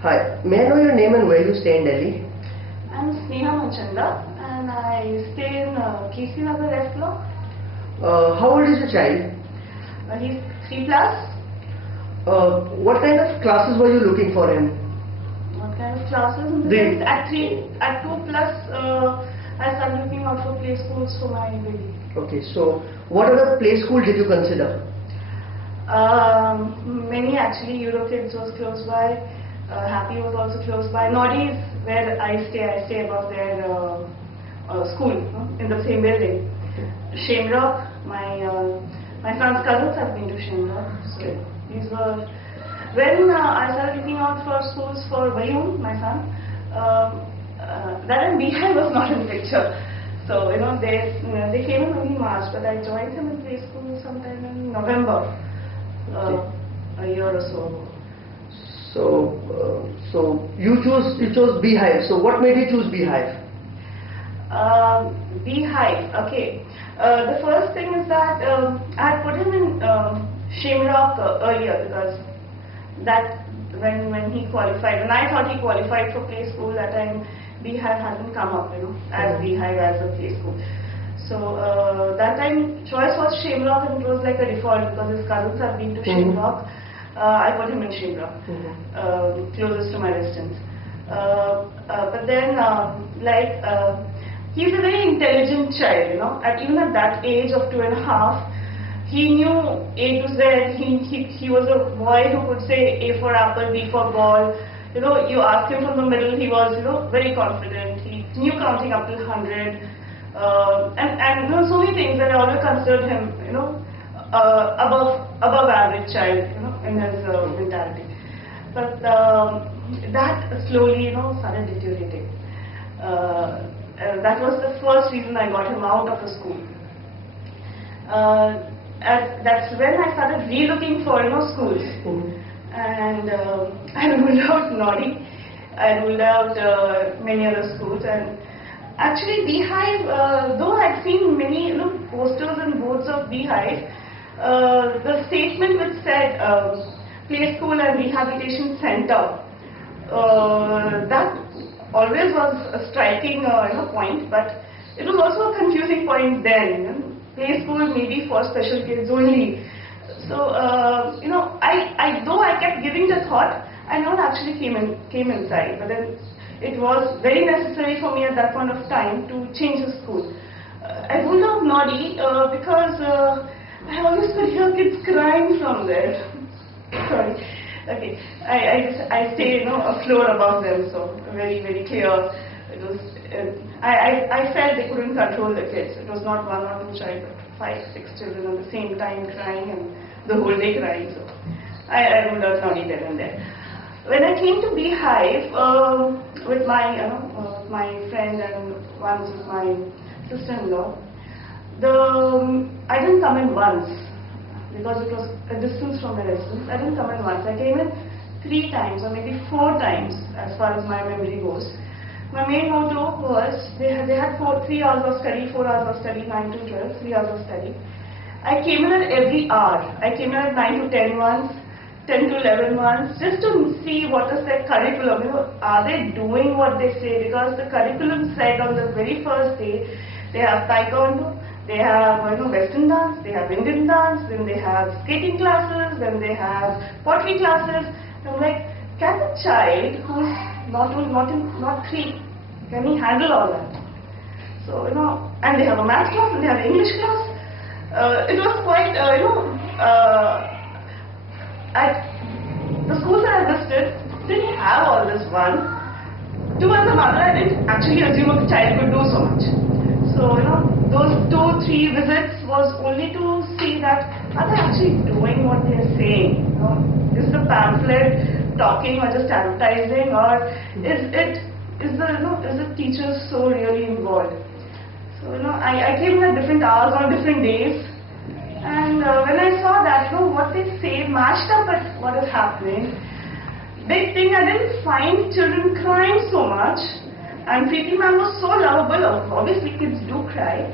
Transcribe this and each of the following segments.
Hi, may I know your name and where you stay in Delhi? I'm Sneha Manchanda and I stay in KC Nagar F block. How old is your child? He's 3 plus. What kind of classes were you looking for him? What kind of classes? In the sense, at 2 plus, I started looking out for play schools for my baby. Okay, so what other play school did you consider? Many actually. Eurokids was close by. Happy was also close by. Noddy is where I stay above their school, in the same building. Shamrock, my son's cousins have been to Shamrock. So Okay. these were when I started looking out for schools for Vayun, my son. That and Bihar was not in picture. So they came in only March, but I joined him in play school sometime in November, a year or so ago. So you chose Beehive. So what made you choose Beehive? Beehive. Okay. The first thing is that I had put him in Shamrock earlier because that when he qualified, when I thought he qualified for play school, that time Beehive hadn't come up, as Beehive as a play school. So that time choice was Shamrock, and it was like a default because his cousins have been to Shamrock. I put him in Shamrock, closest to my residence. But then, he's a very intelligent child, even at that age of 2.5, he knew A to Z. He was a boy who could say A for apple, B for ball. You asked him from the middle, he was, very confident. He knew counting up to 100. And so many things that I always considered him, above average child, in his mentality. But that slowly, started deteriorating. That was the first reason I got him out of the school. That's when I started re-looking for, schools. And I ruled out Noddy. I ruled out many other schools. And actually, Beehive, though I've seen many posters and boards of Beehive, the statement which said Play School and Rehabilitation Center, that always was a striking point, but it was also a confusing point then. Play school maybe for special kids only. So though I kept giving the thought, I never actually came inside. But then it was very necessary for me at that point of time to change the school. I ruled out Noddy because I always could hear kids crying from there. Sorry. Okay. I stay a floor above them, so very, very clear. It was. I felt they couldn't control the kids. It was not one or two children, but 5, 6 children at the same time crying and the whole day crying. So I ruled out Noddy there and there. When I came to Beehive with my friend and once with my sister-in-law, I didn't come in once because it was a distance from my residence. I didn't come in once. I came in 3 times or maybe 4 times as far as my memory goes. My main motto was they had 3 hours of study, 4 hours of study, 9 to 12, 3 hours of study. I came in at every hour. I came in at 9 to 10 once, 10 to 11 once, just to see what is their curriculum. Are they doing what they say? Because the curriculum said on the very first day, they have taekwondo, they have Western dance, they have Indian dance, then they have skating classes, then they have pottery classes. I'm like, can a child who's not 3, can he handle all that? So and they have a math class and they have English class. It was quite the schools that I visited didn't have all this one. To as a mother, I didn't actually assume a child could do so much. So those 2-3 visits was only to see that are they actually doing what they are saying? Is the pamphlet talking or just advertising, or is the teachers so really involved? So I came at different hours on different days, and when I saw that what they say matched up with what is happening, big thing, I didn't find children crying so much, and Preeti ma'am was so lovable. Obviously kids do cry,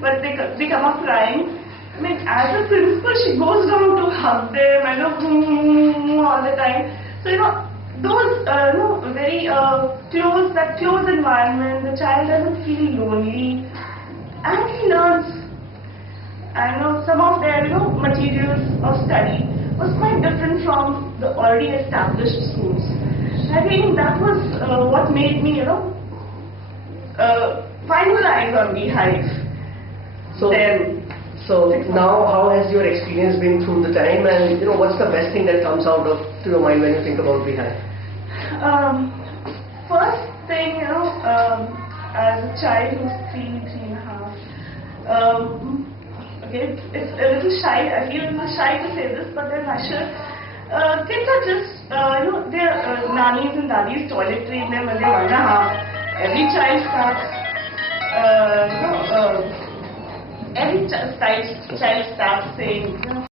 but they come up crying. I mean, as a principal, she goes down to hug them and all the time. So those very close environment, the child doesn't feel lonely and he learns. I know some of their materials of study was quite different from the already established schools. I think that was what made me finalize on Beehive. So, so now how has your experience been through the time, and what's the best thing that comes out of to your mind when you think about Beehive? First thing, as a child who's 3.5, okay, it's a little shy. I feel a little shy to say this, but then I should. Kids are just, their nannies and daddies toilet train them when they 1.5. Every child starts, every child starts saying,